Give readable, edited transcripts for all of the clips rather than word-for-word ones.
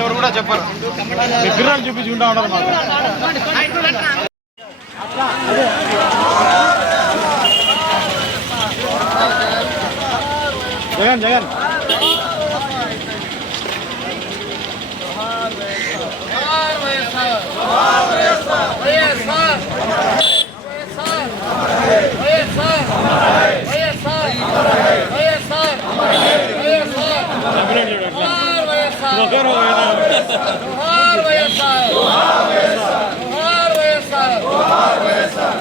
ఎవరు కూడా చెప్పరు, విగ్రహాలు చూపించుకుంటా ఉన్నారు మాకు. జగన్ జగన్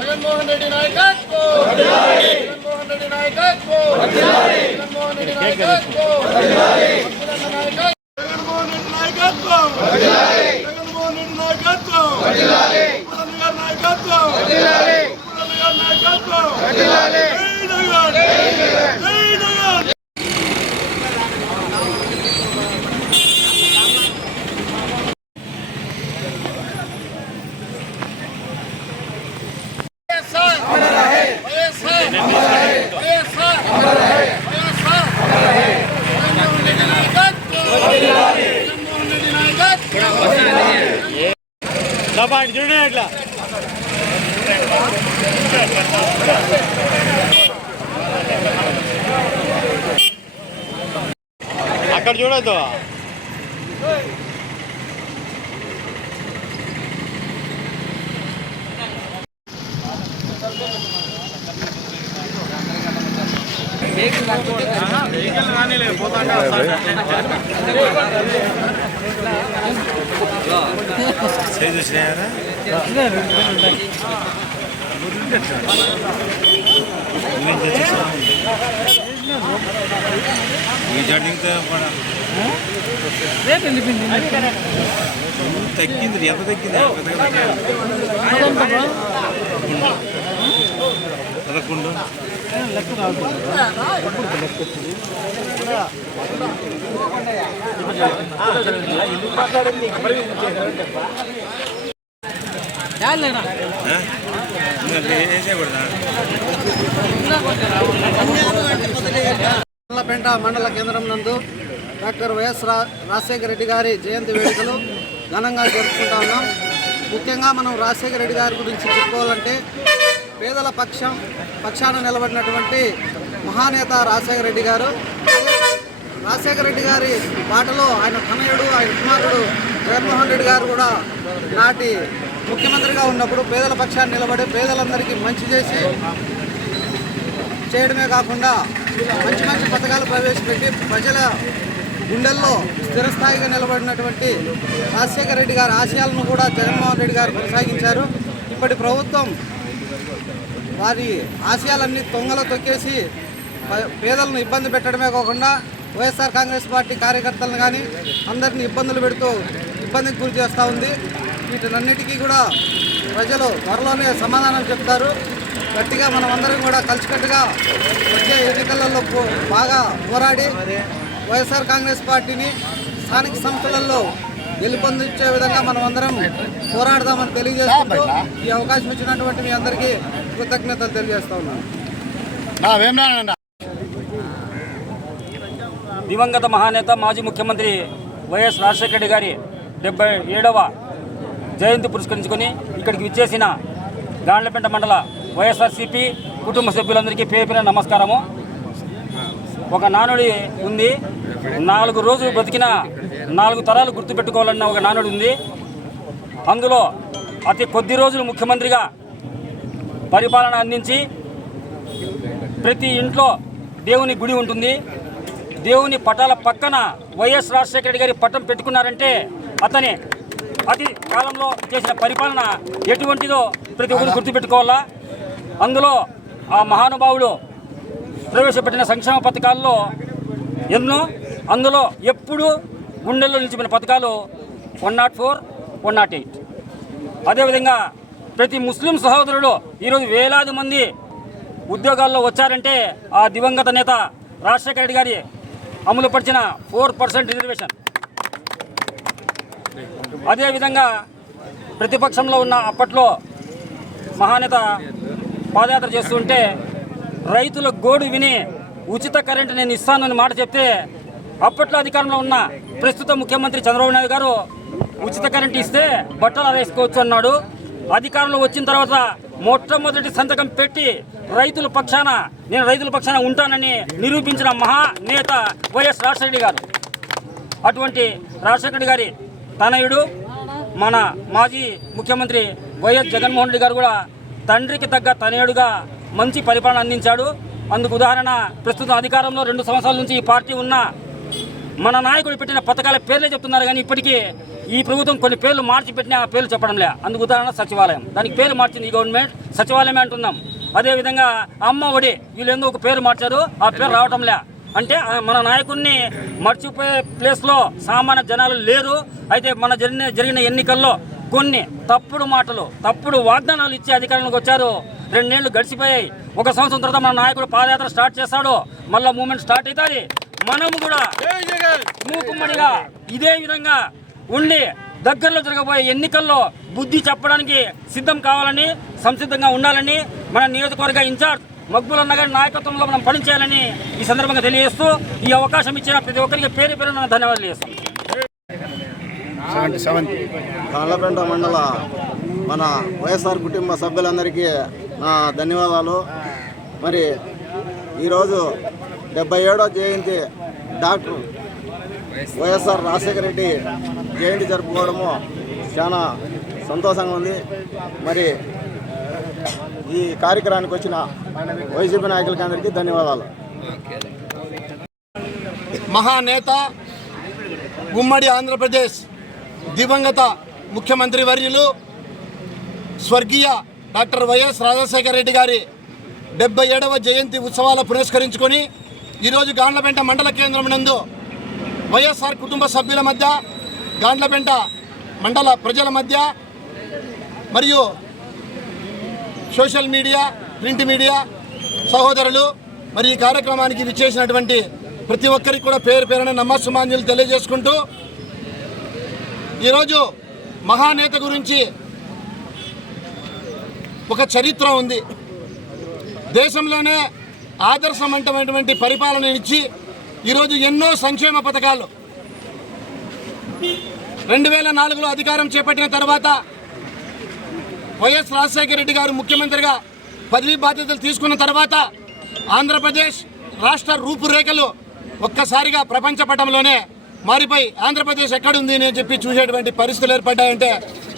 జగన్మోహన్ రెడ్డి నాయకత్వం, జగన్మోహన్ రెడ్డి నాయకత్వం, జగన్మోహన్ రెడ్డి నాయకత్వం, జగన్మోహన్ రెడ్డి నాయకత్వం, జగన్మోహన్ రెడ్డి నాయకత్వం, నాయకత్వం, నాయకత్వం. చూడండి అట్లా అక్కడ చూడొద్దు. తగ్గింది, ఎంత తగ్గింది? పదకొండు లెక్క రావుతుంది. నల్లపేట మండల కేంద్రం నందు డాక్టర్ వైఎస్ రాజశేఖర రెడ్డి గారి జయంతి వేడుకలు ఘనంగా జరుపుకుంటా ఉన్నాం. ముఖ్యంగా మనం రాజశేఖర రెడ్డి గారి గురించి చెప్పుకోవాలంటే పేదల పక్షాన నిలబడినటువంటి మహానేత రాజశేఖర రెడ్డి గారు. రాజశేఖర రెడ్డి గారి బాటలో ఆయన తనయుడు, ఆయన కుమారుడు జగన్మోహన్ రెడ్డి గారు కూడా నాటి ముఖ్యమంత్రిగా ఉన్నప్పుడు పేదల పక్షాన్ని నిలబడి పేదలందరికీ మంచి చేయడమే కాకుండా మంచి మంచి పథకాలు ప్రవేశపెట్టి ప్రజల గుండెల్లో స్థిరస్థాయిగా నిలబడినటువంటి రాజశేఖర రెడ్డి గారి ఆశయాలను కూడా జగన్మోహన్ రెడ్డి గారు కొనసాగించారు. ఇప్పటి ప్రభుత్వం వారి ఆశయాలన్నీ తొంగలో తొక్కేసి పేదలను ఇబ్బంది పెట్టడమే కాకుండా వైఎస్ఆర్ కాంగ్రెస్ పార్టీ కార్యకర్తలను కానీ అందరినీ ఇబ్బందులు పెడుతూ ఇబ్బందికి గురి చేస్తూ ఉంది. వీటినన్నిటికీ కూడా ప్రజలు త్వరలోనే సమాధానం చెప్తారు. గట్టిగా మనం అందరం కూడా కలిసికట్టుగా వచ్చే ఎన్నికలలో బాగా పోరాడి వైఎస్ఆర్ కాంగ్రెస్ పార్టీని స్థానిక సంస్థలలో గెలుపొందించే విధంగా మనం అందరం పోరాడదామని తెలియజేస్తూ ఈ అవకాశం ఇచ్చినటువంటి మీ అందరికీ కృతజ్ఞతలు తెలియజేస్తా ఉన్నాను. దివంగత మహానేత మాజీ ముఖ్యమంత్రి వైఎస్ రాజశేఖర రెడ్డి గారి 77వ జయంతి పురస్కరించుకొని ఇక్కడికి విచ్చేసిన గాండ్లపేట మండల వైఎస్ఆర్సీపీ కుటుంబ సభ్యులందరికీ పేరు నమస్కారము. ఒక నానుడి ఉంది, 4 రోజులు బతికిన 4 తరాలు గుర్తుపెట్టుకోవాలన్న ఒక నానుడి ఉంది. అందులో అతి కొద్ది రోజులు ముఖ్యమంత్రిగా పరిపాలన అందించి ప్రతి ఇంట్లో దేవుని గుడి ఉంటుంది. దేవుని పటాల పక్కన వైఎస్ రాజశేఖర రెడ్డి గారి పట్టం పెట్టుకున్నారంటే అతని అతి కాలంలో చేసిన పరిపాలన ఎటువంటిదో ప్రతి ఒక్కరు గుర్తుపెట్టుకోవాలా. అందులో ఆ మహానుభావుడు ప్రవేశపెట్టిన సంక్షేమ పథకాల్లో ఎన్నో, అందులో ఎప్పుడు గుండెల్లో నిలిచిపోయిన పథకాలు 104, 108. అదేవిధంగా ప్రతి ముస్లిం సహోదరుడు ఈరోజు వేలాది మంది ఉద్యోగాల్లో వచ్చారంటే ఆ దివంగత నేత రాజశేఖర రెడ్డి గారి అమలుపరిచిన 4% రిజర్వేషన్. అదేవిధంగా ప్రతిపక్షంలో ఉన్న అప్పట్లో మహానేత పాదయాత్ర చేస్తుంటే రైతుల గోడు విని ఉచిత కరెంటు నేను ఇస్తానని మాట చెప్తే అప్పట్లో అధికారంలో ఉన్న ప్రస్తుత ముఖ్యమంత్రి చంద్రబాబు నాయుడు గారు ఉచిత కరెంటు ఇస్తే బట్టలు వేసుకోవచ్చు అన్నాడు. అధికారంలో వచ్చిన తర్వాత మొట్టమొదటి సంతకం పెట్టి రైతుల పక్షాన ఉంటానని నిరూపించిన మహా నేత వైఎస్ రాజశేఖర గారు. అటువంటి రాజశేఖర గారి తనయుడు మన మాజీ ముఖ్యమంత్రి వైఎస్ జగన్మోహన్ రెడ్డి గారు కూడా తండ్రికి తగ్గ తనయుడుగా మంచి పరిపాలన అందించాడు. అందుకు ఉదాహరణ ప్రస్తుతం అధికారంలో 2 సంవత్సరాల నుంచి ఈ పార్టీ ఉన్న మన నాయకుడు పెట్టిన పథకాల పేర్లే చెప్తున్నారు, కానీ ఇప్పటికీ ఈ ప్రభుత్వం కొన్ని పేర్లు మార్చి పెట్టినా ఆ పేర్లు చెప్పడంలే. అందుకు ఉదాహరణ సచివాలయం, దానికి పేరు మార్చింది ఈ గవర్నమెంట్, సచివాలయమే అంటున్నాం. అదేవిధంగా అమ్మ ఒడి, వీళ్ళు ఎందుకు ఒక పేరు మార్చారు, ఆ పేరు రావటంలే. అంటే మన నాయకుడిని మర్చిపోయే ప్లేస్లో సామాన్య జనాలు లేరు. అయితే మన జరిగిన ఎన్నికల్లో కొన్ని తప్పుడు మాటలు, తప్పుడు వాగ్దానాలు ఇచ్చి అధికారంలోకి వచ్చారు. 2 ఏళ్ళు గడిచిపోయాయి. 1 సంవత్సరం తర్వాత మన నాయకుడు పాదయాత్ర స్టార్ట్ చేస్తాడు, మళ్ళీ మూమెంట్ స్టార్ట్ అవుతుంది. మనం కూడా మూకుమ్మడిగా ఇదే విధంగా ఉండి దగ్గరలో జరగబోయే ఎన్నికల్లో బుద్ధి చెప్పడానికి సిద్ధం కావాలని, సంసిద్ధంగా ఉండాలని మన నియోజకవర్గ ఇన్ఛార్జ్ మక్బూల్ అన్న గారి నాయకత్వంలో మనం పనిచేయాలని ఈ సందర్భంగా తెలియజేస్తూ ఈ అవకాశం ఇచ్చిన ప్రతి ఒక్కరికి పేరు పేరున ధన్యవాదాలు తెలియజేస్తాం. గాండ్లపేట మండల మన వైఎస్ఆర్ కుటుంబ సభ్యులందరికీ నా ధన్యవాదాలు. మరి ఈరోజు 77వ జయంతి డాక్టర్ వైఎస్ఆర్ రాజశేఖర రెడ్డి జయంతి జరుపుకోవడము చాలా సంతోషంగా ఉంది. మరి ఈ కార్యక్రమానికి వచ్చిన వైసీపీ నాయకులకి అందరికీ ధన్యవాదాలు. మహానేత ఉమ్మడి ఆంధ్రప్రదేశ్ దివంగత ముఖ్యమంత్రి వర్యులు స్వర్గీయ డాక్టర్ వైఎస్ రాజశేఖర రెడ్డి గారి 77వ జయంతి ఉత్సవాల పురస్కరించుకొని ఈరోజు గాండ్లపేట మండల కేంద్రం నందు వైఎస్ఆర్ కుటుంబ సభ్యుల మధ్య, గాండ్లపేట మండల ప్రజల మధ్య మరియు సోషల్ మీడియా, ప్రింట్ మీడియా సహోదరులు మరి ఈ కార్యక్రమానికి విచ్చేసినటువంటి ప్రతి ఒక్కరికి కూడా పేరు పేరున నమస్సుమాంజలు తెలియజేసుకుంటూ, ఈరోజు మహానేత గురించి ఒక చరిత్ర ఉంది. దేశంలోనే ఆదర్శవంతమైనటువంటి పరిపాలన ఇచ్చి ఈరోజు ఎన్నో సంక్షేమ పథకాలు 2004లో అధికారం చేపట్టిన తర్వాత వైఎస్ రాజశేఖర రెడ్డి గారు ముఖ్యమంత్రిగా పదవీ బాధ్యతలు తీసుకున్న తర్వాత ఆంధ్రప్రదేశ్ రాష్ట్ర రూపురేఖలు ఒక్కసారిగా ప్రపంచ పటంలోనే మారిపోయి ఆంధ్రప్రదేశ్ ఎక్కడుంది అని చెప్పి చూసేటువంటి పరిస్థితులు ఏర్పడ్డాయంటే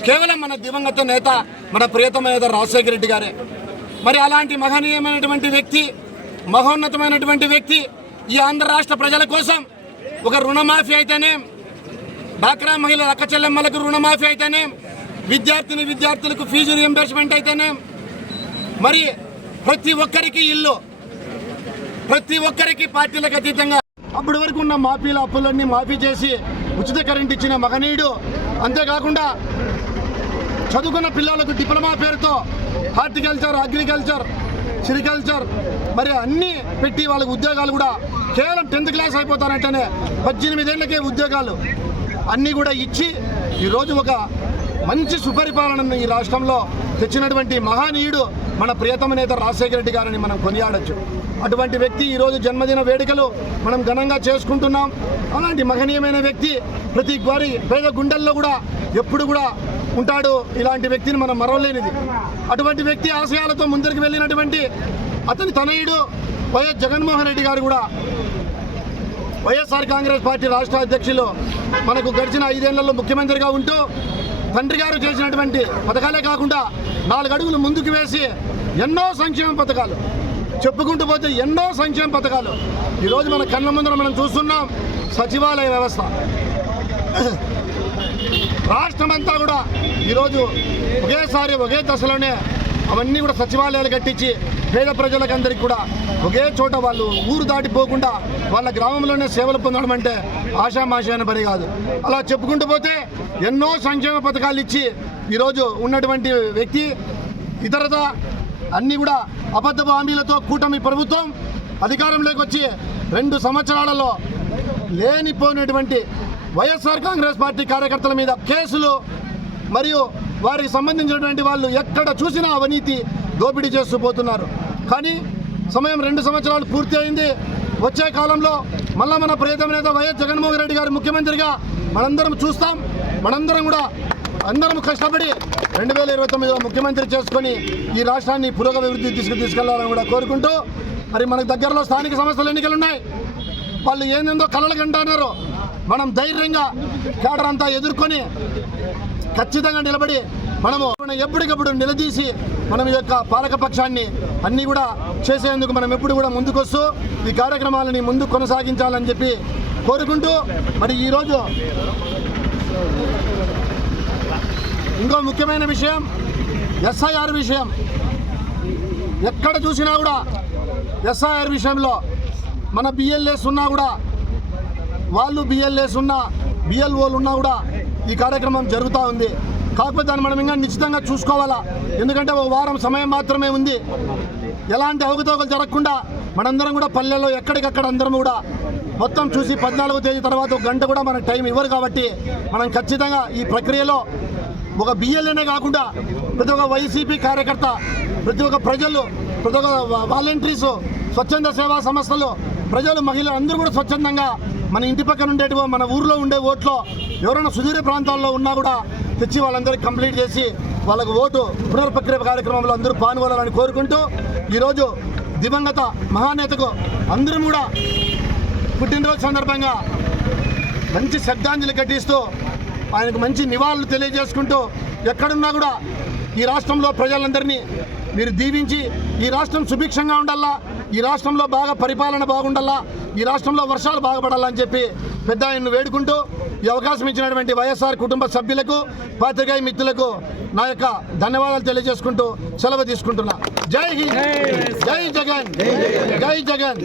కేవలం మన దివంగత నేత, మన ప్రియతమ నేత రాజశేఖర రెడ్డి గారే. మరి అలాంటి మహనీయమైనటువంటి వ్యక్తి, మహోన్నతమైనటువంటి వ్యక్తి ఈ ఆంధ్ర రాష్ట్ర ప్రజల కోసం ఒక రుణమాఫీ అయితేనే, డాక్రా మహిళల అక్క చెల్లెమ్మలకు రుణమాఫీ అయితేనే, విద్యార్థులకు ఫీజు రియంబర్స్మెంట్ అయితేనే, మరి ప్రతి ఒక్కరికి ఇల్లు, ప్రతి ఒక్కరికి పార్టీలకు అతీతంగా అప్పటి వరకు ఉన్న మాఫీల అప్పులన్నీ మాఫీ చేసి ఉచిత కరెంట్ ఇచ్చిన మహనీయుడు. అంతేకాకుండా చదువుకున్న పిల్లలకు డిప్లొమా పేరుతో హార్టికల్చర్, అగ్రికల్చర్, సిరికల్చర్ మరి అన్నీ పెట్టి వాళ్ళకి ఉద్యోగాలు కూడా కేవలం 10th క్లాస్ అయిపోతారంటేనే 18 ఏళ్ళకే ఉద్యోగాలు అన్నీ కూడా ఇచ్చి ఈరోజు ఒక మంచి సుపరిపాలనను ఈ రాష్ట్రంలో తెచ్చినటువంటి మహనీయుడు మన ప్రియతమ నేత రాజశేఖర రెడ్డి గారిని మనం కొనియాడచ్చు. అటువంటి వ్యక్తి ఈరోజు జన్మదిన వేడుకలు మనం ఘనంగా చేసుకుంటున్నాం. అలాంటి మహనీయమైన వ్యక్తి ప్రతి వారి పేద గుండెల్లో కూడా ఎప్పుడు కూడా ఉంటాడు. ఇలాంటి వ్యక్తిని మనం మరవలేనిది. అటువంటి వ్యక్తి ఆశయాలతో ముందరికి వెళ్ళినటువంటి అతని తనయుడు వైఎస్ జగన్మోహన్ రెడ్డి గారు కూడా వైఎస్ఆర్ కాంగ్రెస్ పార్టీ రాష్ట్ర అధ్యక్షులు మనకు గడిచిన 5 ఏళ్లలో ముఖ్యమంత్రిగా ఉంటూ తండ్రి గారు చేసినటువంటి పథకాలే కాకుండా 4 అడుగులు ముందుకు వేసి ఎన్నో సంక్షేమ పథకాలు చెప్పుకుంటూ పోతే ఎన్నో సంక్షేమ పథకాలు ఈరోజు మన కళ్ళ ముందర మనం చూస్తున్నాం. సచివాలయ వ్యవస్థ రాష్ట్రమంతా కూడా ఈరోజు ఒకేసారి ఒకే దశలోనే అవన్నీ కూడా సచివాలయాలు కట్టించి పేద ప్రజలకందరికీ కూడా ఒకే చోట వాళ్ళు ఊరు దాటిపోకుండా వాళ్ళ గ్రామంలోనే సేవలు పొందడం అంటే ఆషామాషైన పని కాదు. అలా చెప్పుకుంటూ పోతే ఎన్నో సంక్షేమ పథకాలు ఇచ్చి ఈరోజు ఉన్నటువంటి వ్యక్తి. ఇతరత అన్నీ కూడా అబద్ధపు హామీలతో కూటమి ప్రభుత్వం అధికారంలోకి వచ్చి 2 సంవత్సరాలలో లేనిపోయినటువంటి వైఎస్ఆర్ కాంగ్రెస్ పార్టీ కార్యకర్తల మీద కేసులు మరియు వారికి సంబంధించినటువంటి వాళ్ళు ఎక్కడ చూసినా అవినీతి దోపిడీ చేస్తూ పోతున్నారు. కానీ సమయం 2 సంవత్సరాలు పూర్తి అయింది. వచ్చే కాలంలో మళ్ళీ మన ప్రియతమ నేత వైఎస్ జగన్మోహన్ రెడ్డి గారు ముఖ్యమంత్రిగా మనందరం చూస్తాం. మనందరం కూడా అందరం కష్టపడి 2029లో ముఖ్యమంత్రి చేసుకొని ఈ రాష్ట్రాన్ని పురోగతి తీసుకెళ్లాలని కూడా కోరుకుంటూ, మరి మనకు దగ్గరలో స్థానిక సంస్థల ఎన్నికలు ఉన్నాయి. వాళ్ళు ఏందేందో కలలు కంటున్నారు. మనం ధైర్యంగా కేడర్ అంతా ఎదుర్కొని ఖచ్చితంగా నిలబడి మనము ఎప్పటికప్పుడు నిలదీసి మనం ఈ యొక్క పాలకపక్షాన్ని అన్నీ కూడా చేసేందుకు మనం ఎప్పుడు కూడా ముందుకొస్తూ ఈ కార్యక్రమాలని ముందు కొనసాగించాలని చెప్పి కోరుకుంటూ, మరి ఈరోజు ఇంకో ముఖ్యమైన విషయం ఎస్ఐఆర్ విషయం. ఎక్కడ చూసినా కూడా ఎస్ఐఆర్ విషయంలో మన బిఎల్ఏస్ ఉన్నా కూడా, వాళ్ళు బిఎల్ఏస్ ఉన్నా బిఎల్ఓలు ఉన్నా కూడా ఈ కార్యక్రమం జరుగుతూ ఉంది. కాకపోతే దాన్ని మనం ఇంకా నిశ్చితంగా చూసుకోవాలా. ఎందుకంటే ఒక వారం సమయం మాత్రమే ఉంది. ఎలాంటి అవకతవకలు జరగకుండా మనందరం కూడా పల్లెల్లో ఎక్కడికక్కడ అందరం కూడా మొత్తం చూసి 14వ తేదీ తర్వాత 1 గంట కూడా మనకు టైం ఇవ్వరు. కాబట్టి మనం ఖచ్చితంగా ఈ ప్రక్రియలో ఒక బిఎల్ఏనే కాకుండా ప్రతి ఒక్క వైసీపీ కార్యకర్త, ప్రతి ఒక్క ప్రజలు, ప్రతి ఒక్క వాలంటీర్స్, స్వచ్ఛంద సేవా సంస్థలు, ప్రజలు, మహిళలు అందరూ కూడా స్వచ్ఛందంగా మన ఇంటి పక్కన ఉండేటివో మన ఊర్లో ఉండే ఓట్లో ఎవరైనా సుదూర ప్రాంతాల్లో ఉన్నా కూడా తెచ్చి వాళ్ళందరికీ కంప్లీట్ చేసి వాళ్ళకు ఓటు పునర్ప్రక్రియ కార్యక్రమంలో అందరూ పాల్గొనాలని కోరుకుంటూ, ఈరోజు దివంగత మహానేతకు అందరం కూడా పుట్టినరోజు సందర్భంగా మంచి శ్రద్ధాంజలి ఘటిస్తూ ఆయనకు మంచి నివాళులు తెలియజేసుకుంటూ, ఎక్కడున్నా కూడా ఈ రాష్ట్రంలో ప్రజలందరినీ మీరు దీవించి ఈ రాష్ట్రం సుభిక్షంగా ఉండాలా, ఈ రాష్ట్రంలో బాగా పరిపాలన బాగుండాలా, ఈ రాష్ట్రంలో వర్షాలు బాగుపడాలని చెప్పి పెద్ద ఆయన్ను వేడుకుంటూ, ఈ అవకాశం ఇచ్చినటువంటి వైఎస్ఆర్ కుటుంబ సభ్యులకు, పాత్రికేయ మిత్రులకు నా యొక్క ధన్యవాదాలు తెలియజేసుకుంటూ సెలవు తీసుకుంటున్నా. జై హింద్, జై జగన్, జై జగన్.